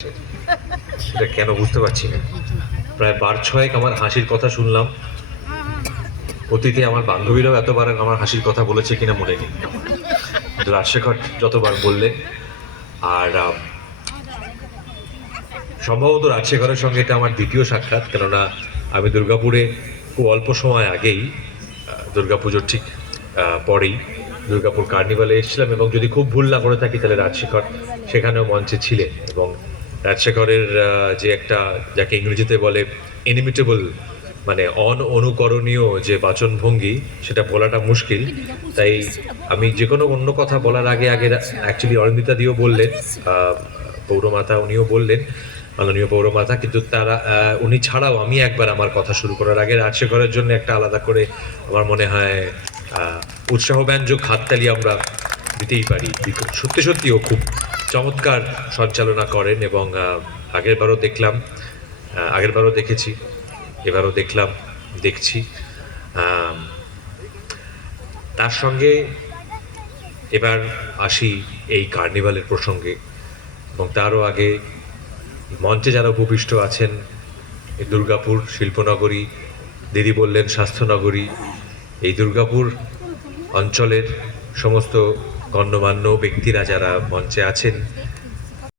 সেটা কেন বুঝতে পারছি না। প্রায় বার ছয়েক আমার হাসির কথা শুনলাম। অতীতে আমার বান্ধবীরাও এতবার আমার হাসির কথা বলেছে কিনা মনে নেই, কিন্তু রাজশেখর যতবার বললেন। আর সম্ভবত রাজশেখরের সঙ্গে এটা আমার দ্বিতীয় সাক্ষাৎ, কেননা আমি দুর্গাপুরে খুব অল্প সময় আগেই, দুর্গাপুজোর ঠিক পরেই দুর্গাপুর কার্নিভালে এসেছিলাম, এবং যদি খুব ভুল না করে থাকি তাহলে রাজশেখর সেখানেও মঞ্চে ছিলেন। এবং রাজশেখরের যে একটা, যাকে ইংরেজিতে বলে ইনিমিটেবল, মানে অনুকরণীয় যে বাচনভঙ্গি, সেটা বলাটা মুশকিল। তাই আমি যে কোনো অন্য কথা বলার আগে আগে অ্যাকচুয়ালি অরিন্দিতা দিও বললেন, পৌরমাতা উনিও বললেন, মাননীয় পৌরমাতা, কিন্তু তারা উনি ছাড়াও আমি একবার আমার কথা শুরু করার আগে রাজশেখরের জন্য একটা আলাদা করে আমার মনে হয় উৎসাহব্যঞ্জক হাততালি আমরা দিতেই পারি। সত্যি সত্যি ও খুব চমৎকার সঞ্চালনা করেন, এবং আগেরবারও দেখেছি, এবারও দেখছি। তার সঙ্গে এবার আসি এই কার্নিভালের প্রসঙ্গে, এবং তারও আগে মঞ্চে যারা উপবিষ্ট আছেন, এই দুর্গাপুর শিল্পনগরী, দিদি বললেন স্বাস্থ্যনগরী, এই দুর্গাপুর অঞ্চলের সমস্ত গণ্যমান্য ব্যক্তিরা যারা মঞ্চে আছেন,